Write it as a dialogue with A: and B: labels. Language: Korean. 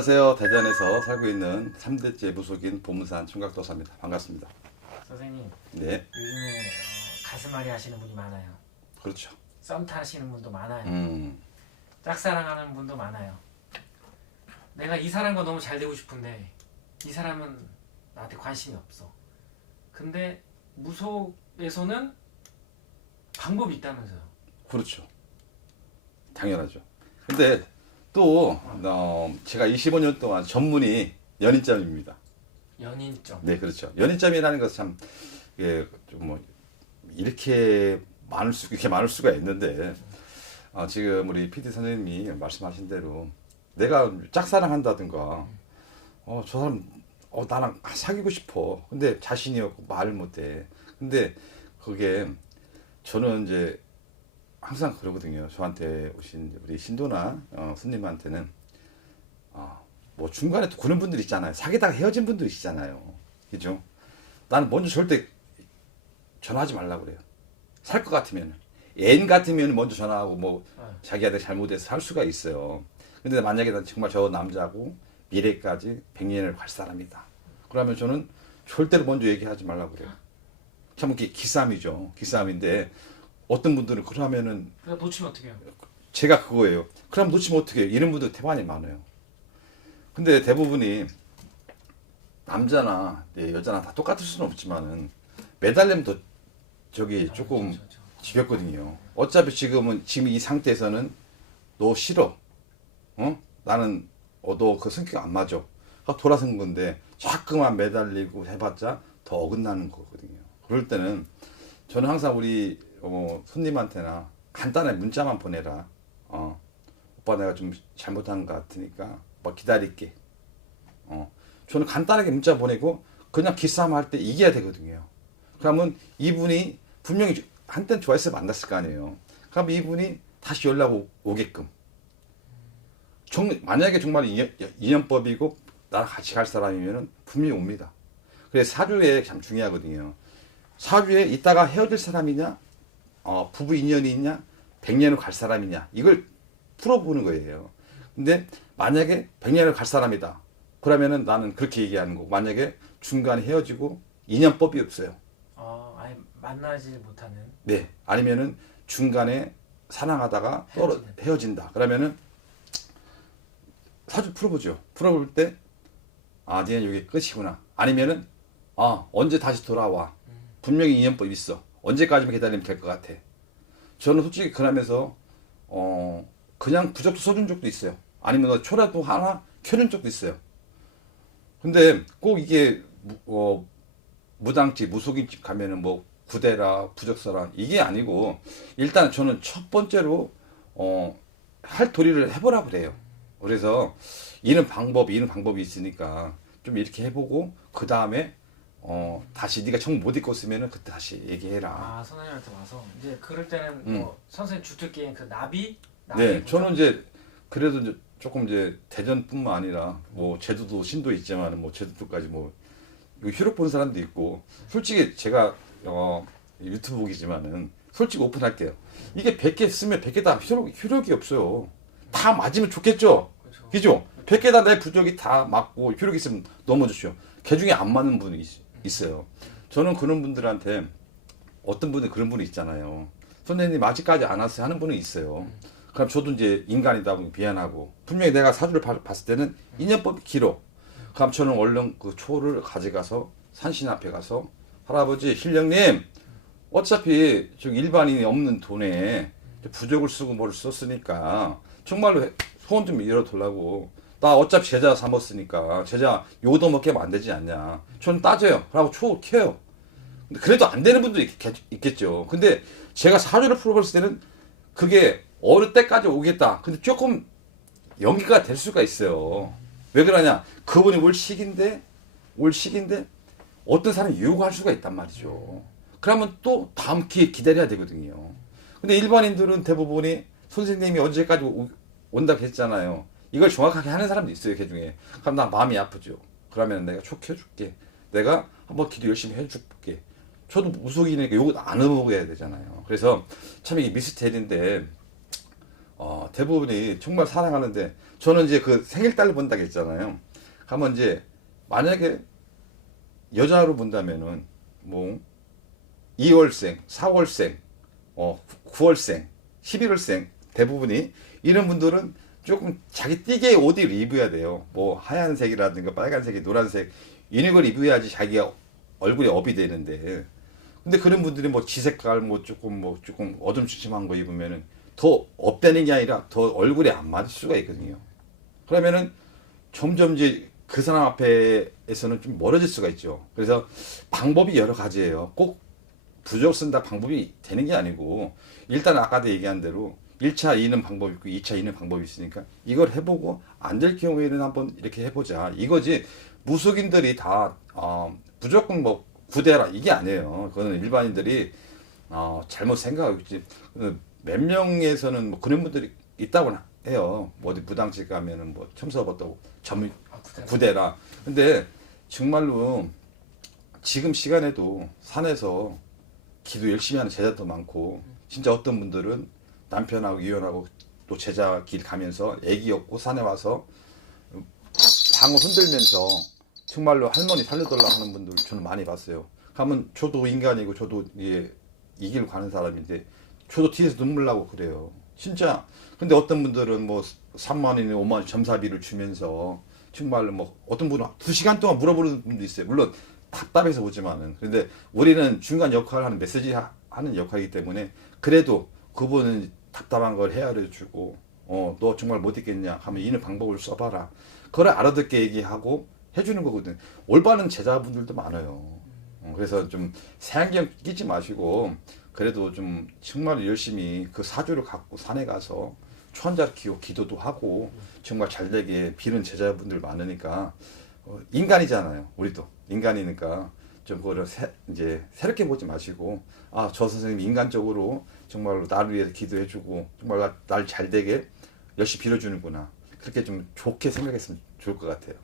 A: 안녕하세요. 대전에서 살고 있는 3대째 무속인 보문산 총각도사입니다. 반갑습니다.
B: 선생님
A: 네,
B: 요즘에 어, 가슴앓이 하시는 분이 많아요.
A: 그렇죠.
B: 썸 타시는 분도 많아요.
A: 음,
B: 짝사랑하는 분도 많아요. 내가 이 사람과 너무 잘 되고 싶은데 이 사람은 나한테 관심이 없어. 근데 무속에서는 방법이 있다면서요.
A: 그렇죠. 당연하죠. 근데 또 어, 제가 25년 동안 전문이 연인점입니다.
B: 연인점.
A: 네, 그렇죠. 연인점이라는 것은 참 이게 좀뭐 이렇게 많을 수 이렇게 많을 수가 있는데 어, 지금 우리 PD 선생님이 말씀하신 대로 내가 짝사랑한다든가 어, 저 사람 어, 나랑 사귀고 싶어. 근데 자신이 없고 말을 못해. 근데 그게 저는 이제 항상 그러거든요. 저한테 오신 우리 신도나 어, 손님한테는 어, 뭐 중간에 또 그런 분들 있잖아요. 사귀다가 헤어진 분들 있잖아요. 그죠? 나는 먼저 절대 전화하지 말라고 그래요. 살 것 같으면. 애인 같으면 먼저 전화하고 뭐
B: 네.
A: 자기한테 잘못해서 살 수가 있어요. 근데 만약에 난 정말 저 남자고 미래까지 100년을 갈 사람이다. 그러면 저는 절대로 먼저 얘기하지 말라고 그래요. 참 이게 기싸움이죠. 기싸움인데 어떤 분들은 그러면은
B: 놓치면 어떡해요?
A: 제가 그거예요. 그럼 놓치면 어떻게 해요? 이런 분들 대만이 많아요. 근데 대부분이 남자나 예, 여자나 다 똑같을 수는 없지만은 매달리면 더 저기 조금
B: 아, 저, 저, 저.
A: 지겹거든요. 어차피 지금은 지금 이 상태에서는 너 싫어. 어? 나는 어, 너 그 성격 안 맞아. 돌아선 건데 자꾸만 매달리고 해봤자 더 어긋나는 거거든요. 그럴 때는 저는 항상 우리 어, 손님한테나 간단한 문자만 보내라. 어, 오빠 내가 좀 잘못한 것 같으니까 뭐 기다릴게. 어, 저는 간단하게 문자 보내고 그냥 기싸움 할 때 이겨야 되거든요. 그러면 이분이 분명히 한땐 좋아해서 만났을 거 아니에요. 그럼 이분이 다시 연락 오, 오게끔. 정, 만약에 정말 인연, 인연법이고 나랑 같이 갈 사람이면 분명히 옵니다. 그래서 사주에 참 중요하거든요. 사주에 있다가 헤어질 사람이냐, 어, 부부 인연이 있냐, 백년을 갈 사람이냐, 이걸 풀어보는 거예요. 근데 만약에 백년을 갈 사람이다. 그러면은 나는 그렇게 얘기하는 거고, 만약에 중간에 헤어지고 인연법이 없어요.
B: 어, 아예 만나지 못하는
A: 네. 아니면은 중간에 사랑하다가 떨어
B: 헤어지는.
A: 헤어진다. 그러면은 사주 풀어보죠. 풀어볼 때, 아, 니는 여기 끝이구나. 아니면은, 아, 언제 다시 돌아와. 분명히 인연법 있어. 언제까지만 기다리면 될 것 같아. 저는 솔직히 그러면서, 어, 그냥 부적도 써준 적도 있어요. 아니면 초라도 하나 켜준 적도 있어요. 근데 꼭 이게, 무- 어, 무당집, 무속인집 가면은 뭐 구대라, 부적서라 이게 아니고 일단 저는 첫 번째로 어, 할 도리를 해보라 그래요. 그래서 이런 방법, 이런 방법이 있으니까 좀 이렇게 해보고 그 다음에 어, 다시 네가 정 못 입고 쓰면은 그때 다시 얘기해라.
B: 아 선생님한테 와서 이제 그럴 때는
A: 음.
B: 뭐 선생님 주특기인 그 나비 나비
A: 네,
B: 보석?
A: 저는 이제 그래도 이제 조금 이제 대전뿐만 아니라 뭐 제주도 신도 있지만 뭐 제주도까지 뭐 이거 휴록 보는 사람도 있고 솔직히 제가 어 유튜브이지만은 솔직히 오픈할게요. 이게 100개 쓰면 100개 다 휴록, 휴록이 없어요. 다 맞으면 좋겠죠.
B: 그렇죠.
A: 그죠? 100개 다 내 부적이 다 맞고 휴록 있으면 넘어주죠. 개 중에 안 맞는 분이 있, 있어요. 저는 그런 분들한테 어떤 분이 그런 분이 있잖아요. 선생님 아직까지 안 왔어요 하는 분은 있어요. 그럼 저도 이제 인간이다 보니 미안하고 분명히 내가 사주를 봐- 봤을 때는 인연법이 길어. 그럼 저는 얼른 그 초를 가져가서 산신 앞에 가서 할아버지 신령님 어차피 저 일반인이 없는 돈에 부적을 쓰고 뭘 썼으니까 정말로 해- 소원 좀 열어달라고 나 어차피 제자 삼았으니까 제자 요도 먹게 하면 안 되지 않냐. 저는 따져요. 그러고 초 켜요. 근데 그래도 안 되는 분도 있겠, 있겠죠. 근데 제가 사주를 풀어봤을 때는 그게 어느 때까지 오겠다. 근데 조금 연기가 될 수가 있어요. 왜 그러냐. 그분이 올 시기인데 올 시기인데 어떤 사람이 유혹할 수가 있단 말이죠. 그러면 또 다음 기회 기다려야 되거든요. 근데 일반인들은 대부분이 선생님이 언제까지 오- 온다고 했잖아요. 이걸 정확하게 하는 사람도 있어요, 그 중에. 그럼 나 마음이 아프죠. 그러면 내가 촉해줄게. 내가 한번 기도 열심히 해줄게. 저도 무속이니까 욕을 안 먹어야 되잖아요. 그래서 참 이게 미스테리인데, 어, 대부분이 정말 사랑하는데 저는 이제 그 생일달 본다고 했잖아요. 가면 이제 만약에 여자로 본다면은 뭐 2월생, 4월생, 어 9월생, 11월생 대부분이 이런 분들은 조금 자기 띠게 옷을 입어야 돼요. 뭐 하얀색이라든가 빨간색이 노란색 이런 걸 입어야지 자기가 얼굴에 업이 되는데 근데 그런 분들이 뭐 지색깔 뭐 조금 뭐 조금 어둠침침한 거 입으면은 더 업되는 게 아니라 더 얼굴에 안 맞을 수가 있거든요. 그러면은 점점 이제 그 사람 앞에서는 좀 멀어질 수가 있죠. 그래서 방법이 여러 가지예요. 꼭 부적 쓴다 방법이 되는 게 아니고 일단 아까도 얘기한 대로 1차 2는 방법이 있고 2차 2는 방법이 있으니까 이걸 해보고 안 될 경우에는 한번 이렇게 해보자. 이거지 무속인들이 다 어, 무조건 뭐 구대라 이게 아니에요. 그거는 일반인들이 어, 잘못 생각하고 있지. 그몇 명에서는 뭐 그런 분들이 있다고 해요. 뭐 어디 무당집 가면은 뭐 첨서 봤다고 전문
B: 아, 구대.
A: 구대라. 근데 정말로 지금 시간에도 산에서 기도 열심히 하는 제자도 많고 진짜 어떤 분들은 남편하고 이혼하고 또 제자 길 가면서 애기 없고 산에 와서 방을 흔들면서 정말로 할머니 살려달라 하는 분들 저는 많이 봤어요. 가면 저도 인간이고 저도 예, 이길 가는 사람인데 저도 뒤에서 눈물 나고 그래요. 진짜. 근데 어떤 분들은 뭐 3만 원이나 5만 원 점사비를 주면서 정말로 뭐 어떤 분은 두 시간 동안 물어보는 분도 있어요. 물론 답답해서 오지만은. 근데 우리는 중간 역할을 하는 메시지 하- 하는 역할이기 때문에 그래도 그분은 답답한 걸 헤아려 주고 어, 너 정말 못 있겠냐 하면 이는 방법을 써봐라. 그걸 알아듣게 얘기하고 해주는 거거든. 올바른 제자분들도 많아요. 어, 그래서 좀 새안경 끼지 마시고 그래도 좀 정말 열심히 그 사주를 갖고 산에 가서 초한자 키워 기도도 하고 정말 잘 되게 비는 제자분들 많으니까 어, 인간이잖아요. 우리도 인간이니까 좀 그거를 새, 이제 새롭게 보지 마시고 아 저 선생님 인간적으로 정말로 나를 위해서 기도해주고 정말 날 잘 되게 열심히 빌어주는구나 그렇게 좀 좋게 생각했으면 좋을 것 같아요.